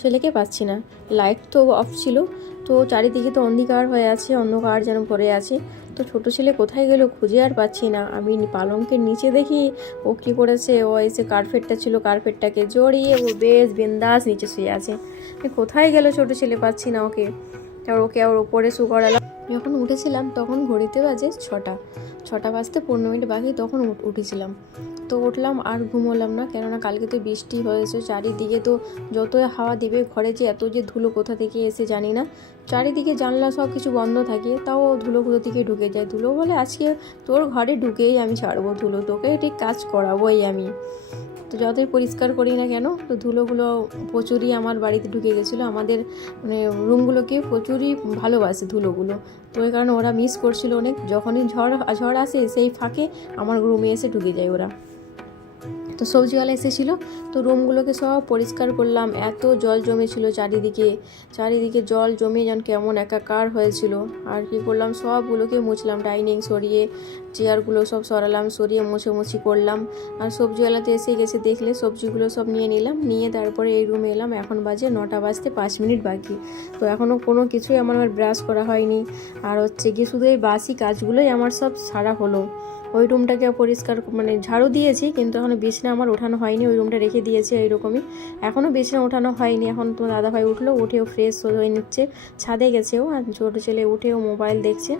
ছেলেকে পাচ্ছি না। লাইট তো অফ ছিল, তো চারিদিকে তো অন্ধকার হয়ে আছে, অন্ধকার যেন পড়ে আছে। তো ছোট ছেলে কোথায় গেল খুঁজে আর পাচ্ছি না। আমি পালঙ্কের নিচে দেখি ও কী করেছে, ও এসে কার্পেটটা ছিল কার্পেটটাকে জড়িয়ে ও বেশ বিন্দাস নিচে শুয়ে আছে। কোথায় গেল ছোট ছেলে, পাচ্ছি না ওকে। তারপর ওকে আর ওপরে শু করালাম যখন উঠেছিলাম তখন ঘড়িতে বাজে ছটা। ছটা বাজতে পনেরো মিনিট বাকি, তখন উঠ- উঠেছিলাম। তো উঠলাম, আর ঘুমোলাম না, কেননা কালকে তো বৃষ্টি হয়েছে, চারিদিকে তো যত হাওয়া দিবে, ঘরে যে এত যে ধুলো কোথা থেকে এসে জানি না। চারিদিকে জানলা সব কিছু বন্ধ থাকে, তাও ধুলো কোথা থেকে ঢুকে যায়? ধুলো বলে আজকে তোর ঘরে ঢুকেই আমি ছাড়বো ধুলো তোকে ঠিক কাজ করাবোই আমি। তো যতই পরিষ্কার করি না কেন, তো ধুলোগুলো প্রচুরই আমার বাড়িতে ঢুকে গেছিল। আমাদের মানে রুমগুলোকে প্রচুরই ভালোবাসে ধুলোগুলো। তো ওই কারণে ওরা মিস করছিল অনেক। যখনই ঝড় ঝড় আসে, সেই ফাঁকে আমার রুমে এসে ঢুকে যায় ওরা। তো সবজিওয়ালা এসেছিল, তো রুমগুলোকে সব পরিষ্কার করলাম। এত জল জমেছিল চারিদিকে চারিদিকে জল জমে যেন কেমন একাকার হয়েছিল। আর কি করলাম, সবগুলোকে মুছলাম, ডাইনিং সরিয়ে, চেয়ারগুলো সব সরালাম, সরিয়ে মুছে মুছি করলাম। আর সবজিওয়ালাতে এসে গেছে, দেখলে সবজিগুলো সব নিয়ে নিলাম, নিয়ে তারপরে এই রুমে এলাম। এখন বাজে নটা বাজতে পাঁচ মিনিট বাকি। তো এখনও কোনো কিছুই আমার ব্রাশ করা হয়নি। আর হচ্ছে গিয়ে শুধু এই বাসি কাজগুলোই আমার সব সারা হলো। ওই রুমটাকে পরিষ্কার মানে ঝাড়ু দিয়েছি, কিন্তু এখনও বিছনা আমার ওঠানো হয়নি, ওই রুমটা রেখে দিয়েছি এইরকমই। এখনও বিছনা ওঠানো হয়নি, এখন তো দাদাভাই উঠল, উঠেও ফ্রেশ হয়ে নিচ্ছে, ছাদে গেছেও আর ছোটো ছেলে উঠেও মোবাইল দেখছে।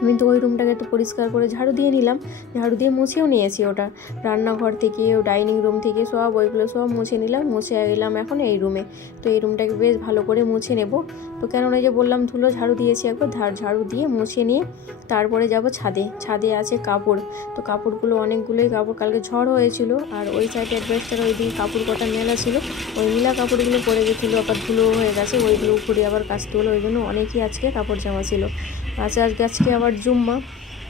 আমি তো ওই রুমটাকে একটু পরিষ্কার করে ঝাড়ু দিয়ে নিলাম। ঝাড়ু দিয়ে মুছেও নিয়েছি ওটা। রান্নাঘর থেকে ডাইনিং রুম থেকে সব ওইগুলো সব মুছে নিলাম। মুছে এলাম এখন এই রুমে। তো এই রুমটাকে বেশ ভালো করে মুছে নেব। তো কেননা যে বললাম ধুলো ঝাড়ু দিয়েছি একবার ধার ঝাড়ু দিয়ে মুছে নিয়ে তারপরে যাব ছাদে। ছাদে আছে কাপড়। তো কাপড়গুলো অনেকগুলোই কাপড়। কালকে ঝড় হয়েছিল আর ওই সাইডে অ্যাডভেস্টার ওই দিকে কাপড় কটা মেলা ছিল, ওই নীলা কাপড়গুলো পরে গেছিল, আবার ধুলো হয়ে গেছে। ওইগুলো উপরে আবার কাচতে হলো ওই জন্য অনেকই আজকে কাপড় জামা ছিল। আচ্ছা আজকে আজকে আবার জুম্মা।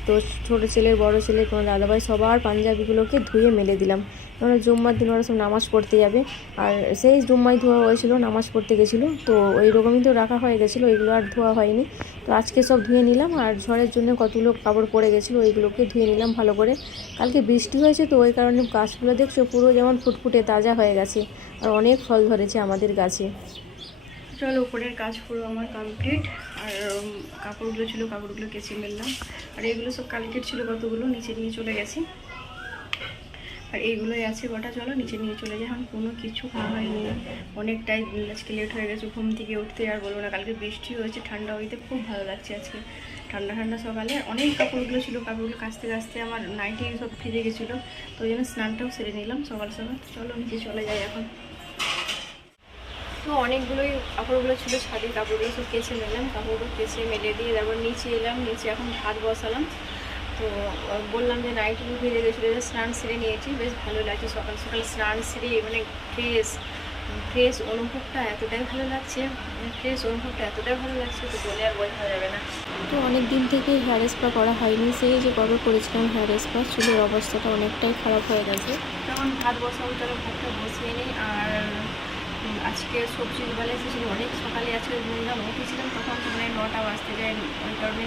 তো ছোটো ছেলের বড় ছেলে কোনো দাদাভাই সবার পাঞ্জাবিগুলোকে ধুয়ে মেলে দিলাম। কারণ জুম্মার দিন ওরা সব নামাজ পড়তে যাবে। আর সেই জুম্মাই ধোয়া হয়েছিল, নামাজ পড়তে গেছিল। তো ওই রকমই তো রাখা হয়ে গেছিল, ওইগুলো আর ধোয়া হয়নি। তো আজকে সব ধুয়ে নিলাম, আর ঝড়ের জন্য কতগুলো কাপড় পড়ে গেছিল, ওইগুলোকে ধুয়ে নিলাম ভালো করে। কালকে বৃষ্টি হয়েছে, তো ওই কারণে গাছগুলো দেখছ পুরো যেমন ফুটফুটে তাজা হয়ে গেছে, আর অনেক ফল ধরেছে আমাদের গাছে। চলো, উপরের কাজ পুরো আমার কমপ্লিট আর কাপড়গুলো ছিল, কাপড়গুলো কেচে মেললাম আর এগুলো সব কালকের ছিল, কতগুলো? নিচে নিয়ে চলে গেছি। আর এইগুলোই আছে গোটা চলো নিচে নিয়ে চলে যাই। এখন কোনো কিছু করা হয়নি। অনেকটাই আজকে লেট হয়ে গেছে, ঘুম থেকে উঠতে আর বলব না। কালকে বৃষ্টি হয়েছে, ঠান্ডা হইতে খুব ভালো লাগছে আজকে। ঠান্ডা ঠান্ডা সকালে অনেক কাপড়গুলো ছিল, কাপড়গুলো কাচতে কাচতে আমার নাইটি সব ভিজে গেছিল। তো ওই জন্য স্নানটাও সেরে নিলাম সকাল সকাল। চলো নিচে চলে যাই এখন। তো অনেকগুলোই কাপড়গুলো ছিল ছাদের কাপড়গুলো সব কেচে নিলাম কাপড়গুলো কেচে মেলে দিয়ে তারপর নিচে এলাম নিচে এখন ভাত বসালাম। তো বললাম যে নাইটগুলো ভিজে গেছিল যে স্নান সেরে নিয়েছি বেশ ভালো লাগছে সকাল সকাল স্নান সেরে মানে ফ্রেশ ফ্রেশ অনুভবটা এতটাই ভালো লাগছে ফ্রেশ অনুভবটা এতটাই ভালো লাগছে তো বলে আর বোঝা যাবে না। তো অনেক দিন থেকে হেয়ার স্পা করা হয়নি সেই যে কবে করেছিলাম হেয়ার স্পা চুলের অবস্থাটা অনেকটাই খারাপ হয়ে গেছে। তখন ভাত বসাবো চলো ভাতটা বসিয়ে নিই আর আজকে সবজি বেলা এসেছিল অনেক সকালে আজকে ঘুমলাম উঠেছিলাম, তখন তো মানে নটা বাজতে যায়, ওই কারণে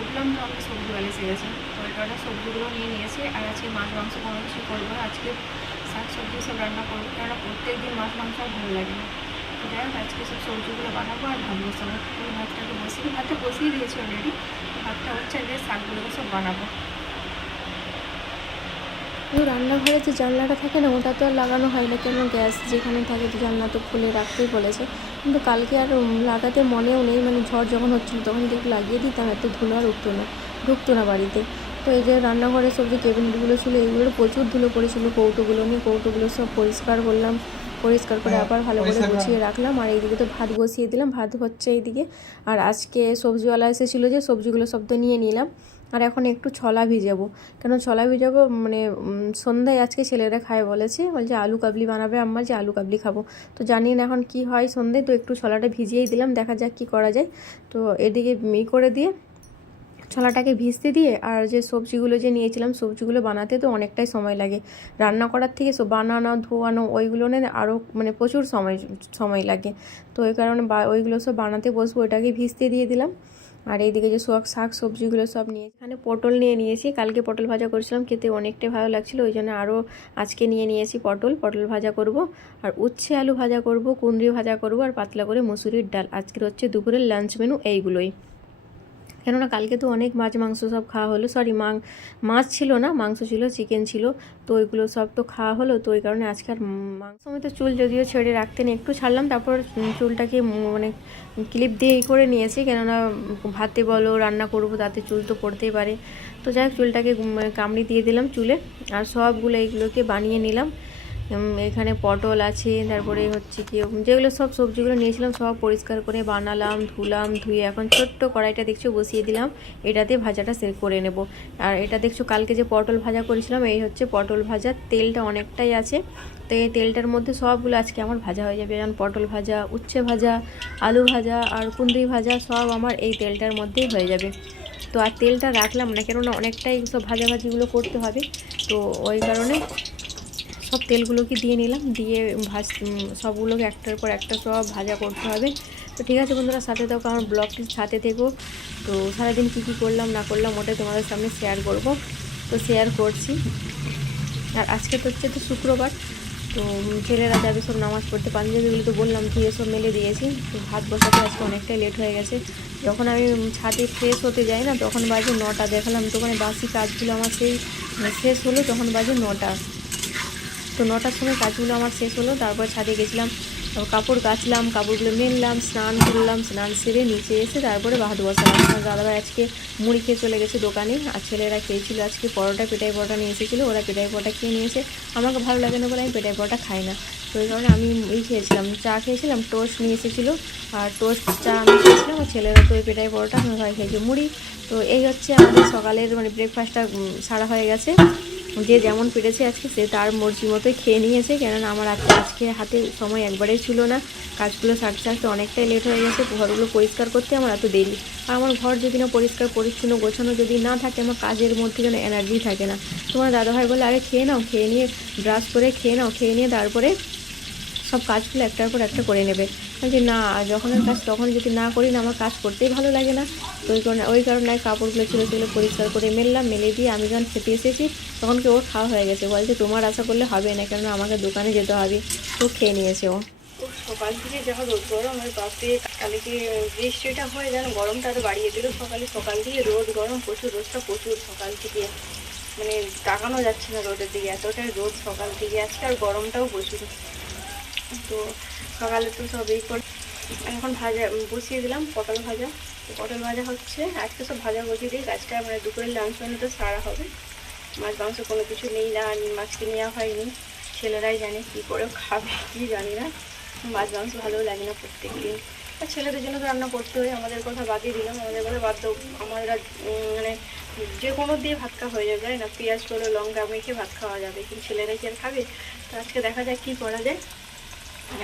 উঠলাম তো অনেক সবজি বেলা এসে গেছে। তো ওই কারণে সবজিগুলো নিয়ে নিয়েছি, আর আজকে মাছ, মাংস কোনো কিছু করব আজকে শাক সবজি সব রান্না করব, কেননা প্রত্যেক দিন মাছ, মাংস আর ভালো লাগে না। তো যাই হোক, আজকে সব সবজিগুলো বানাবো আর ভাত বসাবো। ভাতটাকে বসিয়ে ভাতটা বসিয়ে দিয়েছি অলরেডি ভাতটা হচ্ছে যে শাকগুলোকে সব বানাবো। তো রান্নাঘরে যে জানলাটা থাকে না ওটা তো আর লাগানো হয় না। কেন গ্যাস যেখানে থাকে তো জানলা তো খুলে রাখতেই বলেছে। কিন্তু কালকে আর লাগাতে মনেও নেই মানে ঝড় যখন হচ্ছিল তখন যদি লাগিয়ে দিতাম এত ধুলো আর উঠতো না ঢুকতো না বাড়িতে। তো এই যে রান্নাঘরে সব যে কেবিনেটগুলো ছিল এগুলো প্রচুর ধুলো পড়েছিল কৌটোগুলো নিয়ে কৌটোগুলো সব পরিষ্কার করলাম। পরিষ্কার করে আবার ভালো করে গুছিয়ে রাখলাম। আর এইদিকে তো ভাত বসিয়ে দিলাম ভাত হচ্ছে এইদিকে। আর আজকে সবজিওয়ালা এসেছিল যে সবজিগুলো সব তো নিয়ে নিলাম। আর এখন একটু ছলা ভিজাবো। কেন ছলা ভিজাবো? মানে সন্ধ্যায় আজকে ছেলেরা খায় বলেছে। বলছে, আলু কাবলি বানাবে আম্মা যে আলু কাবলি খাব। তো জানি না এখন কি হয় সন্ধ্যায় তো একটু ছলাটা ভিজিয়েই দিলাম, দেখা যাক কি করা যায়। তো এদিকে ই করে দিয়ে ছলাটাকে ভিজতে দিয়ে, আর যে সবজিগুলো যে নিয়েছিলাম, সবজিগুলো বানাতে তো অনেকটাই সময় লাগে। রান্না করার থেকে সব বানানো, ধোয়ানো, ওইগুলো নিয়ে আরও মানে প্রচুর সময় সময় লাগে। তো ওই কারণে ওইগুলো সব বানাতে বসবো, ওইটাকে ভিজতে দিয়ে দিলাম। আর এইদিকে যে সব শাক সবজিগুলো সব নিয়ে এখানে পটল নিয়ে নিয়েছি। কালকে পটল ভাজা করেছিলাম, খেতে অনেকটাই ভালো লাগছিল, ওই জন্য আরও আজকে নিয়ে নিয়েছি পটল। পটল ভাজা করব, আর উচ্ছে আলু ভাজা করব কুমড়ি ভাজা করব, আর পাতলা করে মুসুরির ডাল। আজকের হচ্ছে দুপুরের লাঞ্চ মেনু এইগুলোই। কেননা কালকে তো অনেক মাছ, মাংস সব খাওয়া হলো। সরি মাং, মাছ ছিল না, মাংস ছিল চিকেন ছিল। তো ওইগুলো সব তো খাওয়া হলো। তো ওই কারণে আজকে আর মাংস সময় তো চুল যদিও ছেড়ে রাখতেন একটু ছাড়লাম। তারপর চুলটাকে মানে ক্লিপ দিয়ে করে নিয়েছি। কেননা ভাতে বলো, রান্না করব, তাতে চুল তো পড়তেই পারে। তো যাই হোক, চুলটাকে, উম কামড়ি দিয়ে দিলাম চুলে। আর সবগুলো এইগুলোকে বানিয়ে নিলাম। এখানে পটল আছে, তারপরে হচ্ছে কি যেগুলো সব সবজিগুলো নিয়েছিলাম, সব পরিষ্কার করে বানালাম, ধুলাম, ধুয়ে এখন ছোট্ট কড়াইটা দেখছ, বসিয়ে দিলাম, এটাতে ভাজাটা সেল করে নেব। আর এটা দেখছ, কালকে যে পটল ভাজা করেছিলাম, এই হচ্ছে পটল ভাজা তেলটা অনেকটাই আছে। তো এই তেলটার মধ্যে সবগুলো আজকে আমার ভাজা হয়ে যাবে। যেমন পটল ভাজা, উচ্ছে ভাজা, আলু ভাজা আর কুঁদরি ভাজা, সব আমার এই তেলটার মধ্যেই হয়ে যাবে। তো আর তেলটা রাখলাম না, কেননা অনেকটাই সব ভাজাভাজিগুলো করতে হবে। তো ওই কারণে সব তেলগুলোকে দিয়ে নিলাম? দিয়ে ভাজ সবগুলোকে একটার পর একটা সব ভাজা করতে হবে। তো ঠিক আছে বন্ধুরা, সাথে থাকো, আমার ব্লগটির সাথে থেকো। তো সারাদিন কী কী করলাম, না করলাম ওটা তোমাদের সামনে শেয়ার করব। তো শেয়ার করছি। আর আজকে তো হচ্ছে তো শুক্রবার, তো ছেলেরা যাবে সব নামাজ পড়তে, পাঞ্জাবিগুলো তো বললাম ধুয়ে সব মেলে দিয়েছি। তো ভাত বসাতে আজকে অনেকটাই লেট হয়ে গেছে। যখন আমি ছাদে ফ্রেশ হতে যাই না, তখন বাজে নটা, দেখালাম তো ওখানে বাসি কাজগুলো আমার সেই, শেষ হলো, তখন বাজে নটা। তো নটার সময় কাজগুলো আমার শেষ হলো, তারপর ছাদে গেছিলাম কাপড় কাচলাম, কাপড়গুলো মেললাম, স্নান করলাম, স্নান সেরে নিচে এসে তারপরে ভাত বসালাম। আমার দাদাভাই আজকে মুড়ি খেয়ে চলে গেছে দোকানে, আর ছেলেরা খেয়েছিল আজকে পরোটা পেটাই পরোটা নিয়ে এসেছিল, ওরা পেটাই পরোটা খেয়ে নিয়েছে। আমাকে ভালো লাগে না বলে আমি পেটাই পরোটা খাই না। তো ওই কারণে আমি এই খেয়েছিলাম, চা খেয়েছিলাম, টোস্ট নিয়ে এসেছিল, আর টোস্ট চা আমি খেয়েছিলাম, আর ছেলেরা তো ওই পেটাই পরোটা, আমার ভাই খেয়েছে মুড়ি। তো এই হচ্ছে আমাদের সকালের মানে ব্রেকফাস্টটা সারা হয়ে গেছে। যে যেমন পেরেছে আজকে, সে তার মর্জি মতোই খেয়ে নিয়েছে, কেননা আমার আজকে আজকে হাতে সময় একবারেই ছিল না। কাজগুলো সারতে সারতে অনেকটাই লেট হয়ে গেছে, ঘরগুলো পরিষ্কার করতে আমার এত দেরি। আর আমার ঘর যদি না পরিষ্কার, পরিচ্ছন্ন, গোছানো যদি না থাকে, আমার কাজের মধ্যে যেন এনার্জি থাকে না। তোমার দাদাভাই বলে আরে খেয়ে নাও, খেয়ে নিয়ে ব্রাশ করে, খেয়ে নাও, খেয়ে নিয়ে তারপরে সব কাজগুলো একটার পর একটা করে নেবে। যে না যখনের কাজ তখন যদি না করি না, আমার কাজ করতেই ভালো লাগে না। তো ওই কারণে ওই কারণে কাপড়গুলো ছিল সেগুলো পরিষ্কার করে মেললাম, মেলে দিয়ে আমি যখন খেতে এসেছি, তখন কি ওর খাওয়া হয়ে গেছে? বলছে, তোমার আশা করলে হবে না, কেননা আমাকে দোকানে যেতে হবে। তো খেয়ে নিয়েছে ও। সকাল থেকে যা রোদ গরম ওই বাপরে, কালকে বৃষ্টিটা হয়ে যেন গরমটা আরও বাড়িয়ে দিল সকালে। সকাল দিয়ে রোদ গরম, প্রচুর রোদটা প্রচুর সকাল থেকে। মানে তাকানো যাচ্ছে না রোদের দিকে, এতটাই রোদ সকাল থেকে। আজকে আর গরমটাও প্রচুর। তো সকালে তো সব এই করে এখন ভাজা বসিয়ে দিলাম, পটল ভাজা। পটল ভাজা হচ্ছে, আজকে সব ভাজা বসিয়ে দিই গাছটা মানে দুপুরের লাঞ্চ মেনুটা সারা হবে। মাছ, মাংস কোনো কিছু নেই, না, মাছকে নেওয়া হয়নি। ছেলেরাই জানে কী করে খাবে, কি জানি না। মাছ, মাংস ভালো লাগে না প্রত্যেক দিন আর ছেলেদের জন্য তো রান্না করতে হয়, আমাদের কথা বাদই দিলাম। আমাদের কথা বাদ আমরা মানে যে কোনো দিয়ে ভাত খাওয়া হয়ে যাবে না। পেঁয়াজ করে লঙ্কা, মেখে ভাত খাওয়া যাবে। কিন্তু ছেলেরা কি আর খাবে? তো আজকে দেখা যাক কী করা যায়।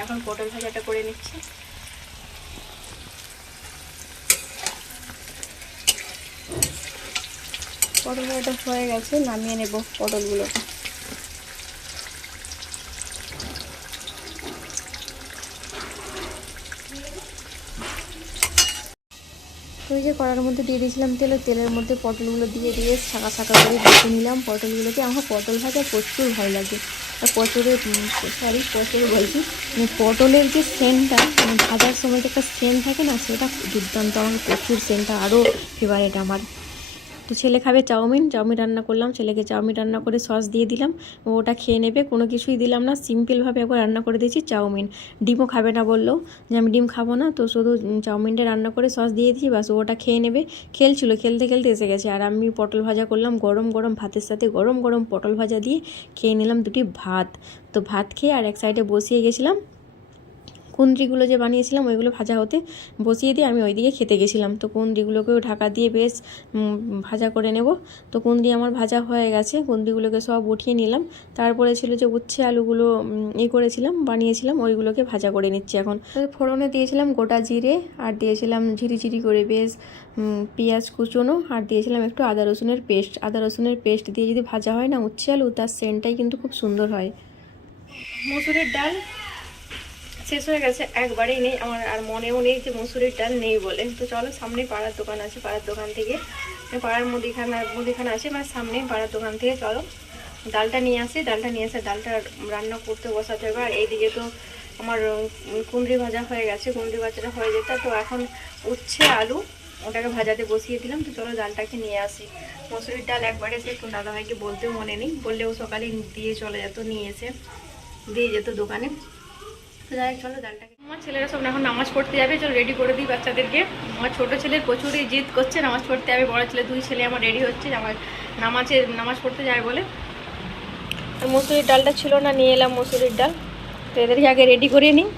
এখন পটল ভাজাটা করে নিচ্ছি। পটল ভাজাটা হয়ে গেছে, নামিয়ে নেব পটলগুলোকে। ওই যে কড়ার মধ্যে দিয়ে দিয়েছিলাম তেল তেলের মধ্যে পটলগুলো দিয়ে দিয়ে ছাকা ছাকা করে ভেজে নিলাম পটলগুলোকে। আমার পটল ভাজা প্রচুর ভালো লাগে। পটলের সরি, পটল বলছি। মানে পটলের যে সেন্টটা মানে ভাজার সময় যে একটা সেন্ট থাকে না, সেটা দুর্দান্ত, আমার প্রচুর সেন্টটা আরও ফেভারিট আমার। তো ছেলে খাবে চাউমিন চাউমিন রান্না করলাম, ছেলেকে চাউমিন রান্না করে সস দিয়ে দিলাম ওটা খেয়ে নেবে, কোনো কিছুই দিলাম না সিম্পলভাবে একবার রান্না করে দিয়েছি চাউমিন। ডিমও খাবে না বলল যে আমি ডিম খাব না, তো শুধু চাউমিনটা রান্না করে সস দিয়ে দিয়েছি বাস ওটা খেয়ে নেবে। খেলছিল, খেলতে খেলতে এসে গেছে। আর আমি পটল ভাজা করলাম, গরম গরম ভাতের সাথে গরম গরম পটল ভাজা দিয়ে খেয়ে নিলাম দুটি ভাত। তো ভাত খেয়ে আর এক সাইডে বসিয়ে গেছিলাম। কুন্দ্রিগুলো যে বানিয়েছিলাম, ওইগুলো ভাজা হতে বসিয়ে দিয়ে আমি ওইদিকে খেতে গেছিলাম। তো কুন্দ্রিগুলোকেও ঢাকা দিয়ে বেশ ভাজা করে নেব। তো কুন্দ্রি আমার ভাজা হয়ে গেছে কুন্দ্রিগুলোকে সব উঠিয়ে নিলাম। তারপরে ছিল যে উচ্ছে আলুগুলো ই করেছিলাম, বানিয়েছিলাম, ওইগুলোকে ভাজা করে নিচ্ছি এখন। ফোড়নে দিয়েছিলাম গোটা জিরে আর দিয়েছিলাম ঝিরিঝিরি করে বেশ পেঁয়াজ কুচোনো আর দিয়েছিলাম একটু আদা রসুনের পেস্ট। আদা রসুনের পেস্ট দিয়ে যদি ভাজা হয় না, উচ্ছে আলু, তার সেন্টটাই কিন্তু খুব সুন্দর হয়। মসুরের ডাল শেষ হয়ে গেছে, একবারেই নেই। আমার আর মনেও নেই যে মুসুরির ডাল নেই বলে। তো চলো সামনে পাড়ার দোকান আছে, পাড়ার দোকান থেকে। পাড়ার মুদিখানা মুদিখানা আছে মানে সামনে পাড়ার দোকান থেকে চলো। ডালটা নিয়ে আসি, ডালটা নিয়ে এসে ডালটা রান্না করতে বসাতে হবে। আর এইদিকে তো আমার কুঁদরি ভাজা হয়ে গেছে। কুঁদরি ভাজাটা হয়ে যেত, তো এখন উচ্ছে আলু, ওটাকে ভাজাতে বসিয়ে দিলাম। তো চলো, ডালটাকে নিয়ে আসি। মসুরির ডাল একবারে এসে একটু দাদাভাইকে বলতেও মনে নেই। বললেও সকালে দিয়ে চলে যেত, নিয়ে এসে, দিয়ে যেত দোকানে। তো যাই চলো ডালটাকে আমার ছেলেরা সব এখন নামাজ পড়তে যাবে। চলো রেডি করে দিই বাচ্চাদেরকে। আমার ছোটো ছেলের প্রচুরই জিদ করছে নামাজ পড়তে যাবে। বড় ছেলে দুই ছেলে আমার রেডি হচ্ছে। আমার নামাজের নামাজ পড়তে যাবে বলে। মসুরির ডালটা ছিল না নিয়ে এলাম মসুরির ডাল। তো এদেরকে আগে রেডি করে নিই।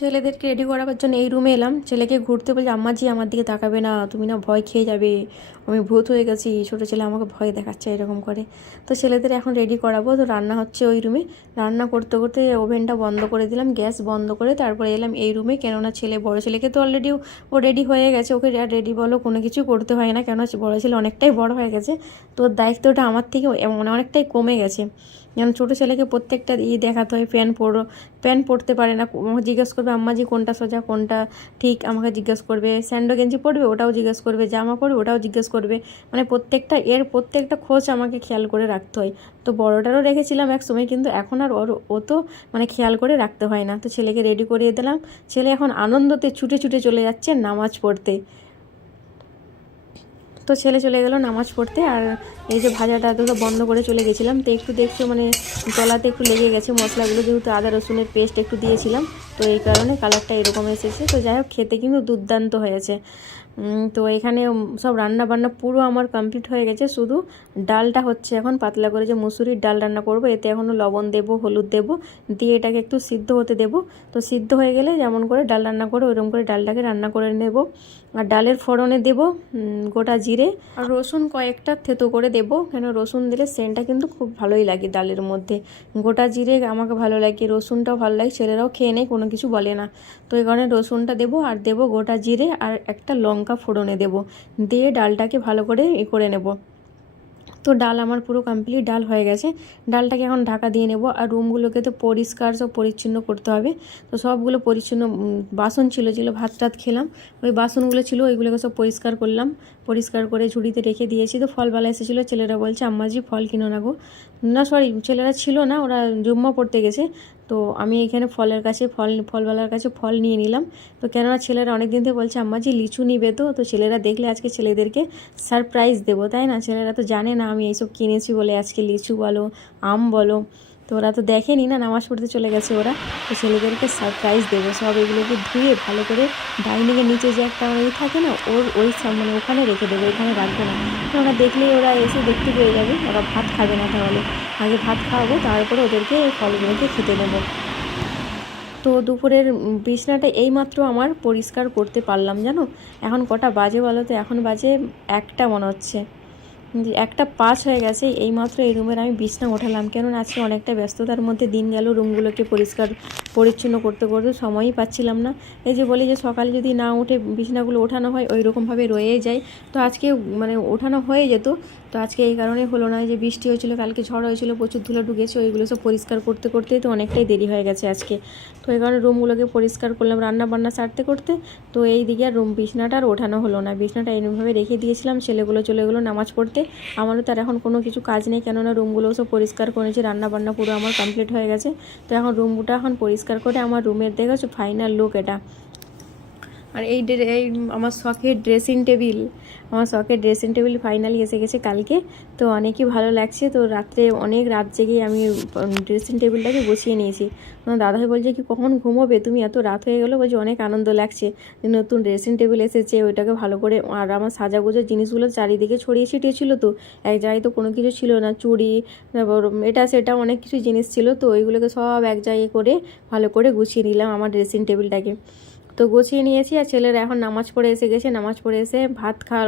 ছেলেদেরকে রেডি করাবার জন্য এই রুমে এলাম। ছেলেকে ঘুরতে বলে আম্মাজি, আমার দিকে তাকাবে না, তুমি না ভয় খেয়ে যাবে। আমি ভূত হয়ে গেছি ছোটো ছেলে আমাকে ভয় দেখাচ্ছে, এরকম করে। তো ছেলেদের এখন রেডি করাবো। তো রান্না হচ্ছে ওই রুমে রান্না করতে করতে ওভেনটা বন্ধ করে দিলাম, গ্যাস বন্ধ করে তারপরে এলাম এই রুমে কেননা ছেলে, বড় ছেলেকে তো অলরেডি ও রেডি হয়ে গেছে, ওকে আর রেডি বলো, কোনো কিছু করতে হয় না। কেন বড় ছেলে অনেকটাই বড় হয়ে গেছে। তোর দায়িত্বটা আমার থেকে মানে অনেকটাই কমে গেছে। যেমন ছোটো ছেলেকে প্রত্যেকটা ই দেখাতে হয় প্যান পরো প্যান পরতে পারে না জিজ্ঞেস আম্মাজি কোনটা সোজা, কোনটা ঠিক আমাকে জিজ্ঞেস করবে। স্যান্ডো গেঞ্জি পরবে, ওটাও জিজ্ঞেস করবে। জামা পরবে, ওটাও জিজ্ঞেস করবে। মানে প্রত্যেকটা, এর প্রত্যেকটা খোঁজ আমাকে খেয়াল করে রাখতে হয়। তো বড়োটারও রেখেছিলাম এক সময়, কিন্তু এখন আর ওর, ও তো মানে খেয়াল করে রাখতে হয় না। তো ছেলেকে রেডি করিয়ে দিলাম। ছেলে এখন আনন্দতে ছুটে ছুটে চলে যাচ্ছে নামাজ পড়তে। তো ছেলে চলে গেল নামাজ পড়তে আর এই যে ভাজাটা তো বন্ধ করে চলে গেছিলাম। তো একটু দেখছ মানে তলাতে একটু লেগে গেছে মশলাগুলো, যেহেতু আদা রসুনের পেস্ট একটু দিয়েছিলাম, তো এই কারণে কালারটা এরকম এসেছে। তো যাই হোক, খেতে কিন্তু দুর্দান্ত হয়েছে। তো এখানে সব রান্না বান্না পুরো আমার কমপ্লিট হয়ে গেছে। শুধু ডালটা হচ্ছে এখন পাতলা করে যে মুসুরির ডাল রান্না করব, এতে এখনও লবণ দেব, হলুদ দেব, দিয়ে এটাকে একটু সিদ্ধ হতে দেব। তো সিদ্ধ হয়ে গেলে যেমন করে ডাল রান্না করে ওইরকম করে ডালটাকে রান্না করে নেব। আর ডালের ফোড়নে দেব গোটা জিরে। আর রসুন কয়েকটা থেতো করে দেব, কেন রসুন দিলে সেন্টটা কিন্তু খুব ভালোই লাগে ডালের মধ্যে। গোটা জিরে আমাকে ভালো লাগে, রসুনটাও ভালো লাগে, ছেলেরাও খেয়ে নেয়, কোনো কিছু বলে না। তো এই কারণে রসুনটা দেবো আর দেব গোটা জিরে আর একটা লঙ্কা ফোড়নে দেব। দিয়ে ডালটাকে ভালো করে এ করে নেব। তো ডাল আমার পুরো কমপ্লিট ডাল হয়ে গেছে। ডালটাকে এখন ঢাকা দিয়ে নেব আর রুমগুলোকে তো পরিষ্কার সব পরিচ্ছন্ন করতে হবে। তো সবগুলো পরিচ্ছন্ন বাসন ছিল, যেগুলো ভাত টাত খেলাম, ওই বাসনগুলো ছিল, ওইগুলোকে সব পরিষ্কার করলাম। পরিষ্কার করে ঝুড়িতে রেখে দিয়েছি তো ফলবালা এসেছিল, ছেলেরা বলছে, আম্মাজি, ফল কিনো না গো। না সরি ছেলেরা ছিল না, ওরা জুম্মা পড়তে গেছে। তো আমি এখানে ফলের কাছে, ফল, ফলওয়ালার কাছে ফল নিয়ে নিলাম। তো কেননা ছেলেরা অনেক দিন থেকে বলছে, আম্মা যে লিচু নিবে তো? তো ছেলেরা দেখলে আজকে ছেলেদেরকে সারপ্রাইজ দেবো, তাই না? ছেলেরা তো জানে না আমি এইসব কিনেছি বলে আজকে লিচু বলো, আম বলো। তো ওরা তো দেখেনি না, নামাজ পড়তে চলে গেছে ওরা। তো ছেলেদেরকে সারপ্রাইজ দেবো। সব এগুলোকে ধুয়ে ভালো করে ডাইনিংয়ের নিচে যে একটা ওই থাকে না, ওর ওই মানে ওখানে রেখে দেবো এখানে রাখব না। তো ওরা দেখলেই ওরা এসে দেখতে পেয়ে যাবে, ওরা ভাত খাবে না তাহলে। আগে ভাত খাওয়াবো, তারপরে ওদেরকে এই ফলগুলোকে খেতে দেবো। তো দুপুরের বিছনাটা এইমাত্র আমার পরিষ্কার করতে পারলাম, জানো? এখন কটা বাজে বলো তো? এখন বাজে একটা মনে হচ্ছে। একটা পাঁচ হয়ে গেছে, এইমাত্র এই রুমের আমি বিছনা ওঠালাম। কেননা আজকে অনেকটা ব্যস্ততার মধ্যে দিন গেল, রুমগুলোকে পরিষ্কার, পরিচ্ছন্ন করতে করতে সময়ই পাচ্ছিলাম না। এই যে বলি যে সকালে যদি না উঠে বিছনাগুলো ওঠানো হয় ওই রকমভাবে রয়ে যায়। তো আজকে মানে ওঠানো হয়ে যেত তো আজকে এই কারণে হলো না যে বৃষ্টি হয়েছিল, কালকে ঝড় হয়েছিল, প্রচুর ধুলো ঢুকেছে, ওইগুলো সব পরিষ্কার করতে করতেই তো অনেকটাই দেরি হয়ে গেছে আজকে। তো এই কারণে রুমগুলোকে পরিষ্কার করলাম রান্না বান্না সারতে করতে। তো এই দিকে আর রুম বিছনাটা আর ওঠানো হলো না, বিছনাটা এরকমভাবে রেখে দিয়েছিলাম, ছেলেগুলো চলে গেলো নামাজ পড়তে। আমারও তার এখন কোনো কিছু কাজ নেই, কেননা রুমগুলো সব পরিষ্কার করেছি রান্না বান্না পুরো আমার কমপ্লিট হয়ে গেছে। তো এখন রুমটা এখন পরিষ্কার করে আমার রুমের দেখেছ ফাইনাল লুক এটা। আর এই এই আমার শখের ড্রেসিং টেবিল আমার শখের ড্রেসিং টেবিল ফাইনালি এসে গেছে কালকে। তো অনেকই ভালো লাগছে। তো রাত্রে অনেক রাত জেগে আমি ড্রেসিং টেবিলটাকে গুছিয়ে নিয়েছি। দাদাভাই বলছে, কি কখন ঘুমোবে তুমি? এত রাত হয়ে গেলো। বলছে, অনেক আনন্দ লাগছে যে নতুন ড্রেসিং টেবিল এসেছে, ওইটাকে ভালো করে আর আমার সাজাগোজার জিনিসগুলো চারিদিকে ছড়িয়ে ছিটিয়ে ছিল তো। এক জায়গায় তো কোনো কিছু ছিল না, চুড়ি, তারপর এটা সেটা অনেক কিছু জিনিস ছিল তো, ওইগুলোকে সব এক জায়গায় করে ভালো করে গুছিয়ে নিলাম আমার ড্রেসিং টেবিলটাকে তো গুছিয়ে নিয়েছি আর ছেলেরা এখন নামাজ পড়ে এসে গেছে, নামাজ পড়ে এসে ভাত খা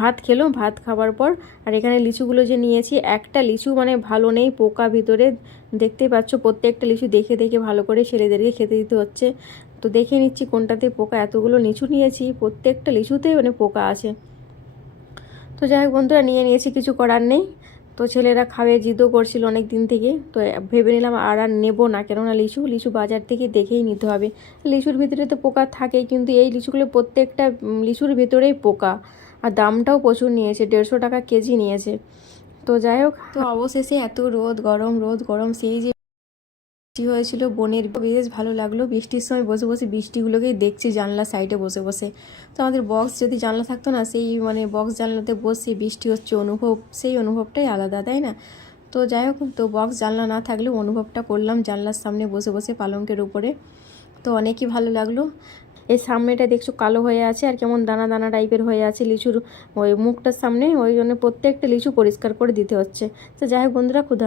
ভাত খেলো, ভাত খাবার পর। আর এখানে লিচুগুলো যে নিয়েছি, একটা লিচু মানে ভালো নেই পোকা ভিতরে। দেখতেই পাচ্ছ প্রত্যেকটা লিচু দেখে দেখে ভালো করে ছেলেদেরকে খেতে দিতে হচ্ছে। তো দেখে নিচ্ছি কোনটাতে পোকা, এতগুলো লিচু নিয়েছি, প্রত্যেকটা লিচুতেই মানে পোকা আছে। তো যাই হোক বন্ধুরা, নিয়ে নিয়েছি, কিছু করার নেই। তো ছেলেরা খাবে, জিদও করছিল অনেক দিন থেকে। তো ভেবে নিলাম আর আর নেব না, কেননা লিচু লিচু বাজার থেকে দেখেই নিতে হবে। লিচুর ভিতরে তো পোকা থাকে কিন্তু এই লিচুগুলো প্রত্যেকটা লিচুর ভিতরেই পোকা। আর দামটাও প্রচুর নিয়েছে, দেড়শো টাকা কেজি নিয়েছে। তো যাই হোক, তো অবশেষে এত রোদ, গরম রোদ, গরম, সেই যে বৃষ্টি হয়েছিল, বনের বেশ ভালো লাগল। বৃষ্টির সময় বসে বসে বৃষ্টিগুলোকেই দেখছি জানলা সাইডে বসে বসে। তো আমাদের বক্স যদি জানলা থাকতো না, সেই মানে বক্স জানলাতে বসে বৃষ্টি হচ্ছে, অনুভব, সেই অনুভবটাই আলাদা, তাই না? তো যাই হোক, তো বক্স জানলা না থাকলেও অনুভবটা করলাম জানলার সামনে বসে বসে পালঙ্কের উপরে। তো অনেকই ভালো লাগল। এই সামনেটা দেখছ কালো হয়ে আছে আর কেমন দানা দানা টাইপের হয়ে আছে লিচুর ওই মুখটার সামনে। ওই জন্য প্রত্যেকটা লিচু পরিষ্কার করে দিতে হচ্ছে। তো যাই হোক বন্ধুরা, ক্ষুধা